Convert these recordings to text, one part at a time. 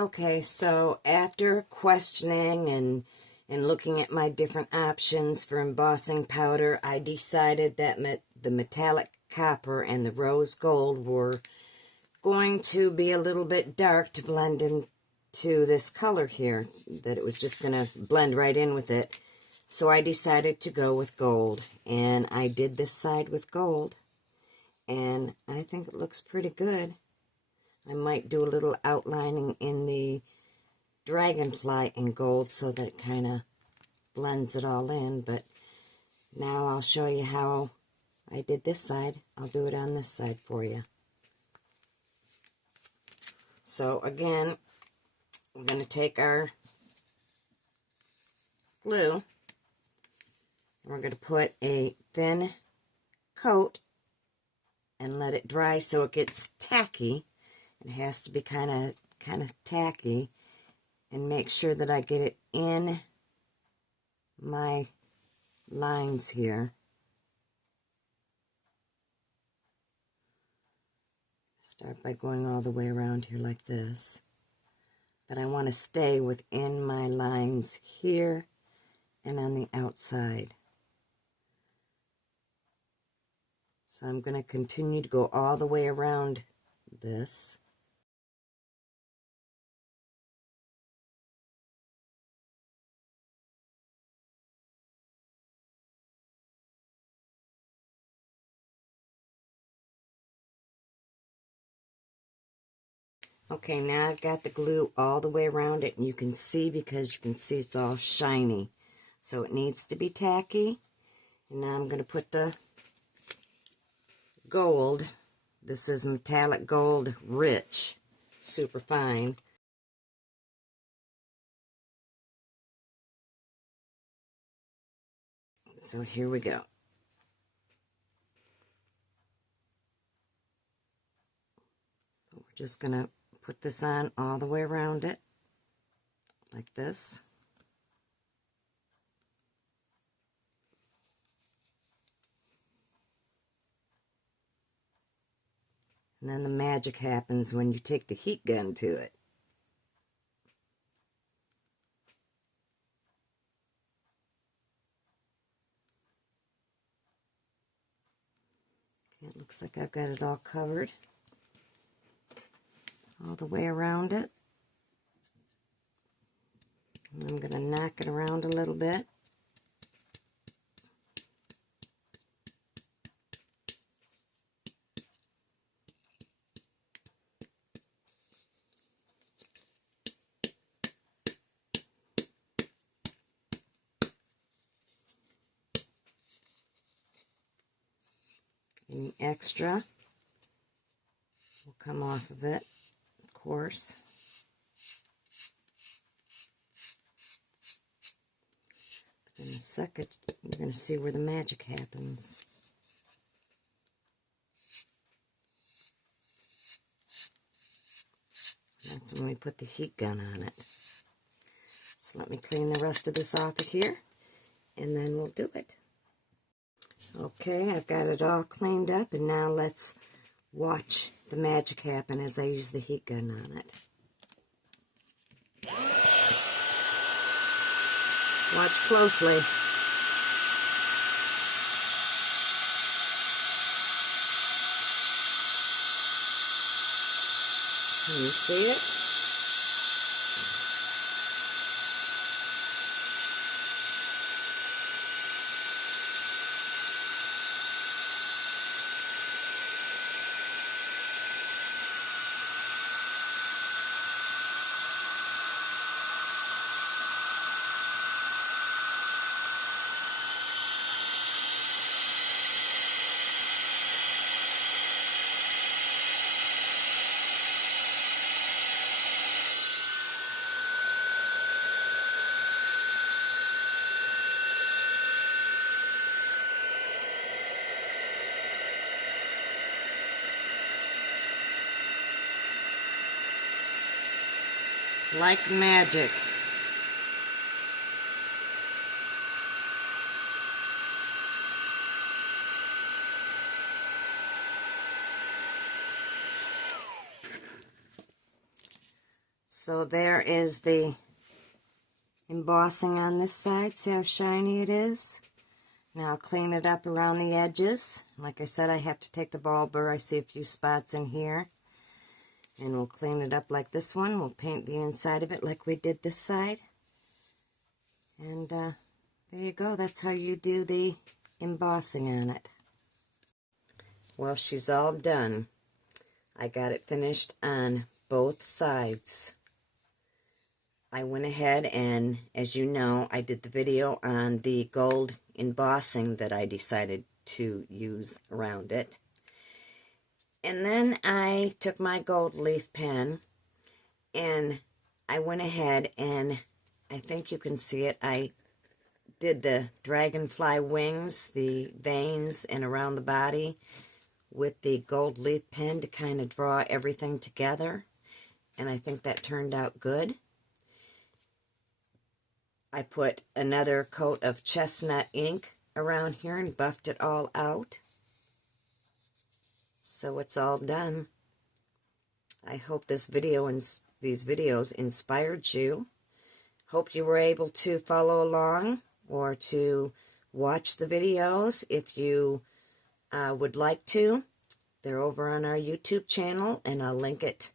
Okay, so after questioning and looking at my different options for embossing powder, I decided that the metallic copper and the rose gold were going to be a little bit dark to blend into this color here, that it was just going to blend right in with it. So I decided to go with gold, and I did this side with gold, and I think it looks pretty good. I might do a little outlining in the Dragonfly in gold so that it kind of blends it all in, but now I'll show you how I did this side. I'll do it on this side for you. So again, we're going to take our glue and we're going to put a thin coat and let it dry so it gets tacky. It has to be kind of tacky, and make sure that I get it in my lines here. Start by going all the way around here like this. But I want to stay within my lines here and on the outside. So I'm going to continue to go all the way around this. Okay, now I've got the glue all the way around it, and you can see, because you can see it's all shiny. So it needs to be tacky. And now I'm going to put the gold. This is metallic gold rich, super fine. So here we go. We're just going to put this on all the way around it, like this. And then the magic happens when you take the heat gun to it. Okay, it looks like I've got it all covered all the way around it. And I'm going to knock it around a little bit. Any extra will come off of it, of course. But in a second, you're going to see where the magic happens. That's when we put the heat gun on it. So let me clean the rest of this off of here, and then we'll do it. Okay, I've got it all cleaned up, and now let's watch the magic happen as I use the heat gun on it. Watch closely. Can you see it? Like magic. So there is the embossing on this side. See how shiny it is? Now I'll clean it up around the edges. Like I said, I have to take the ball burr. I see a few spots in here. And we'll clean it up like this one. We'll paint the inside of it like we did this side. And there you go. That's how you do the embossing on it. Well, she's all done. I got it finished on both sides. I went ahead and, as you know, I did the video on the gold embossing that I decided to use around it. And then I took my gold leaf pen and I went ahead and, I think you can see it, I did the dragonfly wings, the veins, and around the body with the gold leaf pen to kind of draw everything together. And I think that turned out good. I put another coat of chestnut ink around here and buffed it all out. So it's all done. I hope this video and these videos inspired you. Hope you were able to follow along or to watch the videos if you would like to. They're over on our YouTube channel, and I'll link it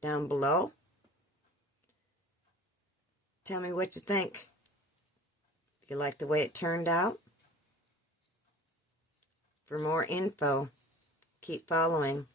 down below. Tell me what you think. If you like the way it turned out. For more info, keep following.